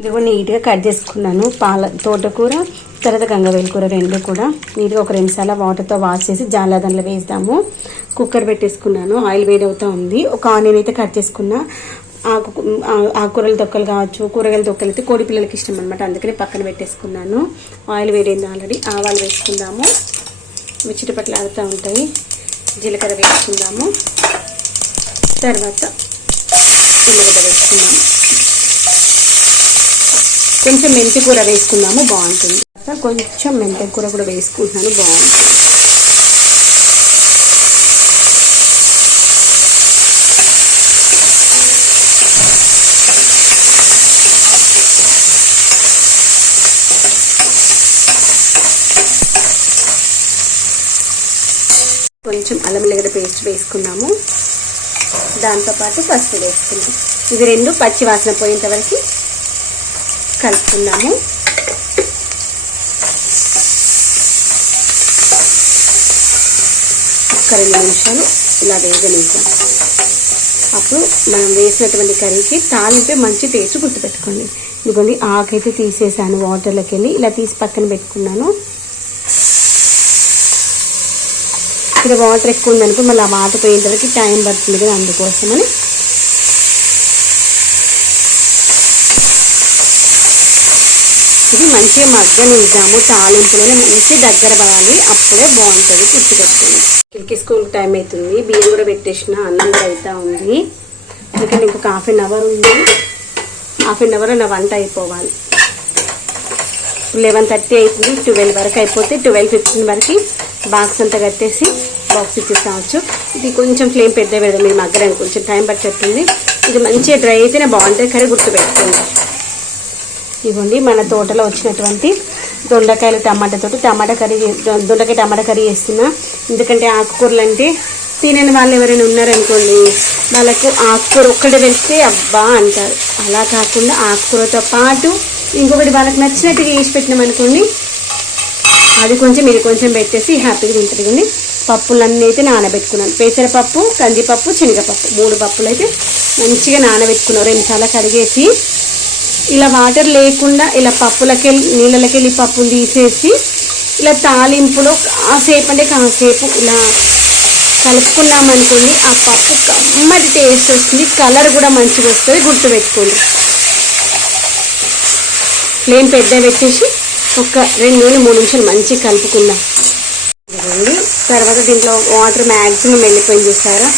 ఇదిగో నీట్గా కట్ చేసుకున్నాను. పాల తోటకూర తర్వాత గంగవేలు కూర రెండు కూడా. నీట్గా ఒక రెండు సార్లు వాటర్తో వాష్ చేసి జాలా వేస్తాము. కుక్కర్ పెట్టేసుకున్నాను. ఆయిల్ వేడి అవుతా ఉంది. ఒక ఆనియన్ అయితే కట్ చేసుకున్నా. ఆకు ఆ- ఆకుకూరల తొక్కలు కావచ్చు కూరగాయల తొక్కలు అయితే కోడి పిల్లలకి ఇష్టం అనమాట అందుకని పక్కన పెట్టేసుకున్నాను. ఆయిల్ వేడైంది ఆల్రెడీ. ఆవాలు వేసుకుందాము. మిచ్చిటిపట్లు ఆడుతూ ఉంటాయి. జీలకర్ర వేసుకుందాము. తర్వాత ఉల్లిగడ్డ వేసుకుందాము. కొంచెం మెంతి కూర వేసుకుందాము బాగుంటుంది. కొంచెం మెంతి కూర కూడా వేసుకుంటున్నాను బాగుంటుంది కొంచెం అల్లం ఎల్లిగడ్డ పేస్ట్ వేసుకున్నాము దాంతోపాటు పసుపు వేసుకున్నాము ఇవి రెండు పచ్చి వాసన పోయేంత వరకు కలుపుకుందాము. ఒక్క రెండు నిమిషాలు ఇలా వేగనిద్దాం. అప్పుడు మనం వేసినటువంటి కర్రీకి తాలింపే మంచి టేస్ట్ గుర్తుపెట్టుకోండి. ఇదిగోండి ఆకైతే తీసేసాను వాటర్లోకి వెళ్ళి ఇలా తీసి పక్కన పెట్టుకున్నాను. ఇక్కడ వాటర్ ఎక్కువ ఉందనుకో మళ్ళీ ఆ వాటర్ పోయేంతవరకు టైం పడుతుంది కదా అందుకోసమని ఇది మంచిగా మగ్గనిద్దాము. తాలింపులోనే మంచి దగ్గర పడాలి. అప్పుడే బాగుంటుంది గుర్తుపెట్టుకోండి పిల్లకి స్కూల్ టైం అవుతుంది బియ్యం కూడా పెట్టేసిన. అన్నం అయితే అవుతా ఉంది. ఎందుకంటే ఇంకొక హాఫ్ అన్ అవర్ ఉంది. హాఫ్ అన్ అవర్ నా వంట అయిపోవాలి. లెవెన్ థర్టీ అవుతుంది ట్వెల్వ్ వరకు అయిపోతే ట్వెల్వ్ ఫిఫ్టీన్ వరకు బాక్స్ అంతా కట్టేసి బాక్స్ ఇచ్చేస్తావచ్చు ఇది కొంచెం ఫ్లేమ్ పెద్ద పెడదాం. మీ మగ్గరానికి కొంచెం టైం పట్టేస్తుంది ఇది మంచిగా డ్రై అయితేనే బాగుంటుంది. కానీ గుర్తుపెట్టుకోండి. ఇవ్వండి. మన తోటలో వచ్చినటువంటి దొండకాయలు టమాటా తోటి టమాటా కర్రీ దొండకాయ టమాటా కర్రీ చేస్తున్నా. ఎందుకంటే ఆకుకూరలు అంటే తినని వాళ్ళు ఎవరైనా ఉన్నారనుకోండి వాళ్ళకు ఆకుకూర ఒక్కటి తెలిస్తే అబ్బా అంటారు. అలా కాకుండా ఆకుకూరతో పాటు ఇంకొకటి వాళ్ళకి నచ్చినట్టుగా వేసి పెట్టినామనుకోండి అది కొంచెం ఇది కొంచెం పెట్టేసి హ్యాపీగా తింటుంది పప్పులన్నీ అయితే నానబెట్టుకున్నాను. పెసరపప్పు కందిపప్పు శనగపప్పు మూడు పప్పులు అయితే మంచిగా నానబెట్టుకున్నాను. రెండు సార్లు కడిగేసి ఇలా వాటర్ లేకుండా ఇలా పప్పులకి నీళ్ళకి వెళ్ళి పప్పులు తీసేసి ఇలా తాలింపులో కాసేపు అంటే కాసేపు ఇలా కలుపుకున్నామనుకోండి ఆ పప్పు కమ్మటి టేస్ట్ వస్తుంది కలర్ కూడా మంచిగా వస్తుంది గుర్తుపెట్టుకోండి. ఫ్లేమ్ పెద్ద పెట్టేసి ఒక రెండు నుండి మూడు నిమిషాలు మంచిగా కలుపుకుందాం. తర్వాత దీంట్లో వాటర్ మ్యాక్సిమం వెళ్ళిపోయింది చూసారా?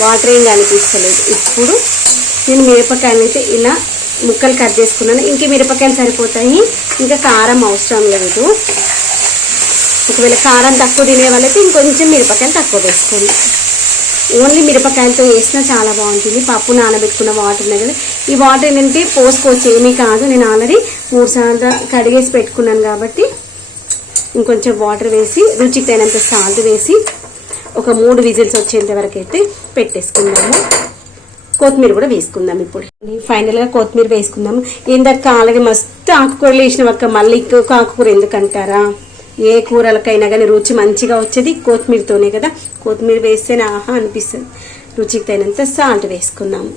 వాటర్ ఏం కనిపిస్తలేదు. ఇప్పుడు నేను మిరపకాయలు అయితే ఇలా ముక్కలు కట్ చేసుకున్నాను. ఇంక మిరపకాయలు సరిపోతాయి. ఇంకా కారం అవసరం లేదు. ఒకవేళ కారం తక్కువ తినే వాళ్ళైతే ఇంకొంచెం మిరపకాయలు తక్కువ వేసుకోండి. ఓన్లీ మిరపకాయలతో వేసినా చాలా బాగుంటుంది. పప్పు నానబెట్టుకున్న వాటర్ ఉన్నాయి కదా. ఈ వాటర్ ఏంటంటే పోసుకోవచ్చు ఏమీ కాదు. నేను ఆల్రెడీ మూడు సార్లు కడిగేసి పెట్టుకున్నాను కాబట్టి ఇంకొంచెం వాటర్ వేసి రుచికి తగినంత సాల్ట్ వేసి ఒక మూడు విజిల్స్ వచ్చేంత వరకు అయితే పెట్టేసుకుందాము. కొత్తిమీర కూడా వేసుకుందాం ఇప్పుడు. ఫైనల్గా కొత్తిమీర వేసుకుందాం ఇందాక అలాగే మస్తు ఆకుకూరలు వేసిన అక్క మళ్ళీ ఇంకొక ఆకుకూర ఎందుకంటారా? ఏ కూరలకైనా కానీ రుచి మంచిగా వచ్చేది కొత్తిమీరతోనే కదా. కొత్తిమీర వేస్తేనే ఆహా అనిపిస్తుంది. రుచికి తగినంత సాల్ట్ వేసుకుందాము.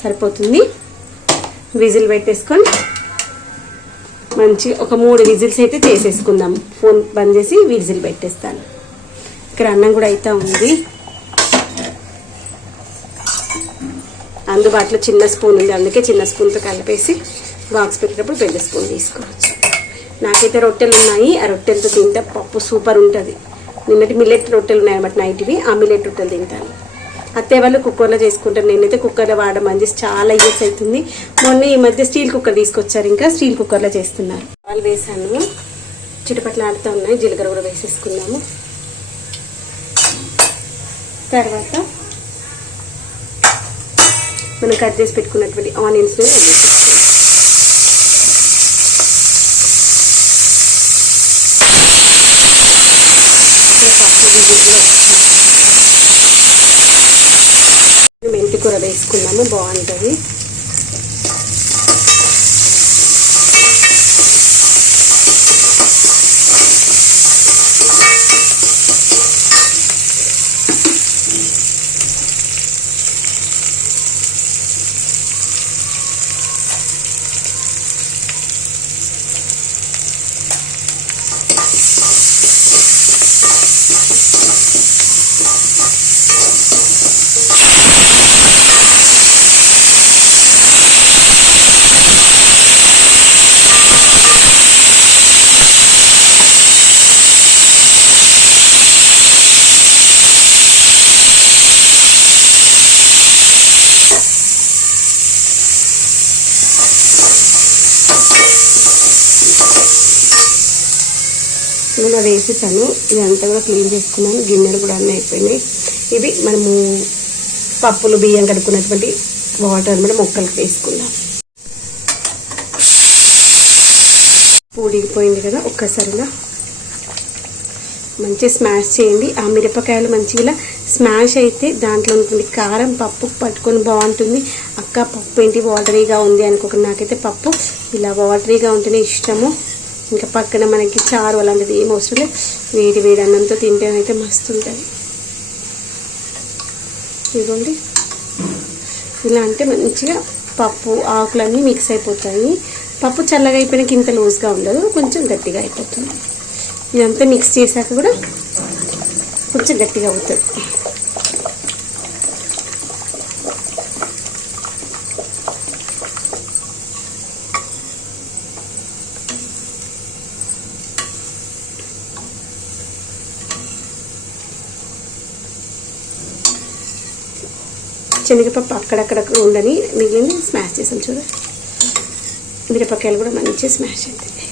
సరిపోతుంది? విజిల్ పెట్టేసుకొని మంచి ఒక మూడు విజిల్స్ అయితే చేసేసుకుందాం ఫోన్ బంద్ చేసి విజిల్ పెట్టేస్తాను. ఇక్కడ అన్నం కూడా అయితే ఉంది. అందుబాటులో చిన్న స్పూన్ ఉంది. అందుకే చిన్న స్పూన్తో కలిపేసి బాక్స్ పెట్టేటప్పుడు పెద్ద స్పూన్ తీసుకోవచ్చు. నాకైతే రొట్టెలు ఉన్నాయి. ఆ రొట్టెలతో తింటే పప్పు సూపర్ ఉంటుంది. నిన్నటి మిల్లెట్ రొట్టెలు ఉన్నాయి అనమాట నైట్వి. ఆ మిల్లెట్ రొట్టెలు తింటాను. అత్తే వాళ్ళు కుక్కర్లో చేసుకుంటారు. నేనైతే కుక్కర్లో వాడడం చేసి చాలా ఇయర్స్ అవుతుంది. మొన్న ఈ మధ్య స్టీల్ కుక్కర్ తీసుకొచ్చారు ఇంకా స్టీల్ కుక్కర్లో చేస్తున్నారు. వాళ్ళు వేసాను. చిటపట్లు ఆడుతూ ఉన్నాయి. జీలకర్ర కూడా వేసేసుకున్నాము. తర్వాత మనం కట్ చేసి పెట్టుకున్నటువంటి ఆనియన్స్ మెంతి కూర వేసుకున్నాము. బాగుంటుంది. నూనె వేసేసాను. ఇదంతా కూడా క్లీన్ చేసుకున్నాను. గిన్నెలు కూడా అన్నీ అయిపోయినాయి. ఇవి మనము పప్పులు బియ్యం కడుక్కున్నటువంటి వాటర్ అనమాట మొక్కలకు వేసుకుందాం పూడిగిపోయింది కదా ఒక్కసారిగా మంచిగా స్మాష్ చేయండి. ఆ మిరపకాయలు మంచిగా స్మాష్ అయితే దాంట్లో ఉంటుంది. కారం పప్పు పట్టుకొని బాగుంటుంది. అక్క పప్పు ఏంటి? వాటరీగా ఉంది అనుకోకుండా నాకైతే పప్పు ఇలా వాటరీగా ఉంటేనే ఇష్టము. ఇంకా పక్కన మనకి చారు అలాంటిది ఏం అవసరం లేదు. వేడి వేడి అన్నంతో తింటే అయితే మస్తు ఉంటుంది ఇదిగోండి. ఇలా అంటే మంచిగా పప్పు ఆకులన్నీ మిక్స్ అయిపోతాయి. పప్పు చల్లగా అయిపోయినాక ఇంత లూజ్గా ఉండదు కొంచెం గట్టిగా అయిపోతుంది. ఇదంతా మిక్స్ చేశాక కూడా కొంచెం గట్టిగా అవుతుంది. శనగపప్పు అక్కడక్కడ ఉండని మిగిలింది స్మాష్ చేసాం చూడు. మిరపకాయలు కూడా మంచిగా స్మాష్ అవుతుంది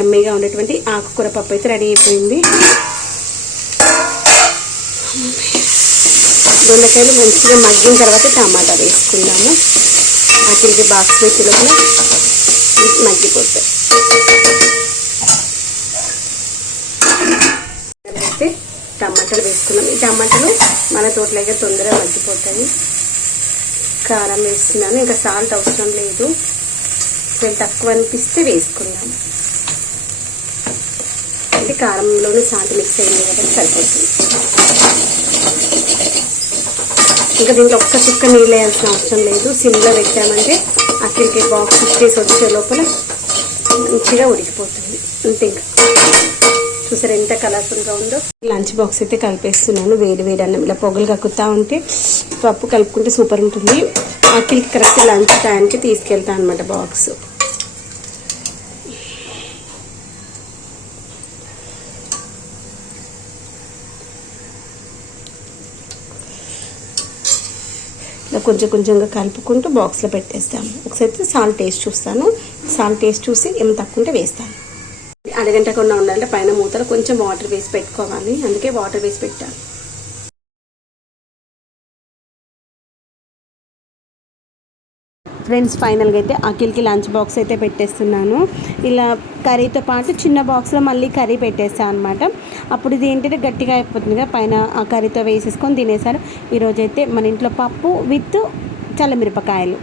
ఎమ్మీగా ఉండేటువంటి ఆకుకూర పప్పు అయితే రెడీ అయిపోయింది. దొండకాయలు మంచిగా మగ్గిన తర్వాత టమాటా వేసుకుందాము. అక్కడికి బాక్స్ వేసి లోపల మగ్గిపోతాయి అయితే టమాటాలు వేసుకున్నాం. ఈ టమాటాలు మన తోటలోకి తొందరగా మగ్గిపోతాయి. కారం వేస్తున్నాను. ఇంకా సాల్ట్ అవసరం లేదు. కొంచెం తక్కువ అనిపిస్తే వేసుకుందాం. అంటే కారంలోనే సాల్ట్ మిక్స్ అయింది కదా సరిపోతుంది. ఇంకా దీంట్లో ఒక్క చుక్క నీళ్ళు వేయాల్సిన అవసరం లేదు. సిమ్లో పెట్టామంటే అక్కడికి బాక్స్ ఇచ్చేసి వచ్చే లోపల మంచిగా ఉడికిపోతుంది. అంతే ఇంకా. చూసారు ఎంత కలర్ఫుల్గా ఉందో. లంచ్ బాక్స్ అయితే కలిపేస్తున్నాను వేడి వేడి అన్నం. ఇలా పొగలు కక్కుతా ఉంటే పప్పు కలుపుకుంటే సూపర్ ఉంటుంది. అక్కడికి కరెక్ట్ లంచ్ టైంకి తీసుకెళ్తాను అనమాట బాక్స్. ఇలా కొంచెం కొంచెంగా కలుపుకుంటూ బాక్స్లో పెట్టేస్తాము. ఒకసారి సాల్ట్ టేస్ట్ చూస్తాను. సాల్ట్ టేస్ట్ చూసి ఏమైనా తక్కువ ఉంటే వేస్తాను. అరగంటకుండా ఉండాలంటే పైన మూతలు కొంచెం వాటర్ వేసి పెట్టుకోవాలి. అందుకే వాటర్ వేసి పెట్టాను ఫ్రెండ్స్ ఫైనల్గా అయితే అఖిల్కి లంచ్ బాక్స్ అయితే పెట్టేస్తున్నాను. ఇలా కర్రీతో పాటు చిన్న బాక్స్లో మళ్ళీ కర్రీ పెట్టేస్తాను అనమాట అప్పుడు ఇది ఏంటంటే గట్టిగా అయిపోతుంది కదా పైన ఆ కర్రీతో వేసేసుకొని తినేసారు ఈరోజైతే మన ఇంట్లో పప్పు విత్ చల్లమిరపకాయలు.